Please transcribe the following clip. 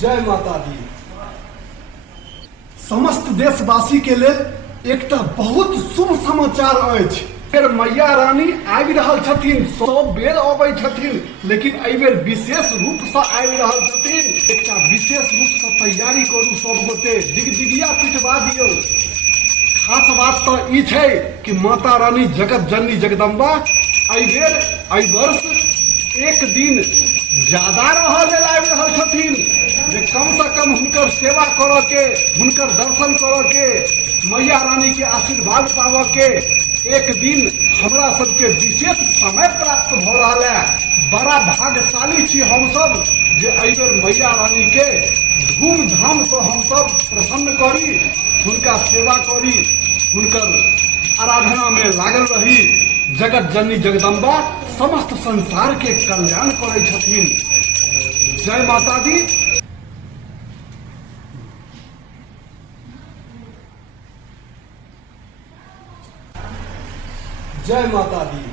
जय माता दी। समस्त देशवासी के लिए एक बहुत शुभ समाचार अछि। फिर मैया रानी आबि रहल छथिन, सब बेर अबै छथिन, लेकिन एहि बेर विशेष रूप से आबि रहल छथिन। एकटा विशेष रूप से तैयारी करू, सब गोटे दिगदिगिया पिटवा दियौ। खास बात तो ई छै कि माता रानी जगत जननी जगदम्बा एहि वर्ष एक दिन ज्यादा रहल आबि रहल छथिन, जे कम से कम हुनकर सेवा करऽ के, हुनकर दर्शन करऽ के, मैया रानी के आशीर्वाद पाबऽ के एक दिन हमरा सबके विशेष समय प्राप्त भ रहा है। बड़ा भाग्यशाली छी हम सब जे एहि बेर मैया रानी के धूमधाम से हम सब प्रसन्न करी, हुनका सेवा करी, हुनकर आराधना में लागल रही। जगत जननी जगदम्बा समस्त संसार के कल्याण करे छथिन। जय माता दी। जय माता दी।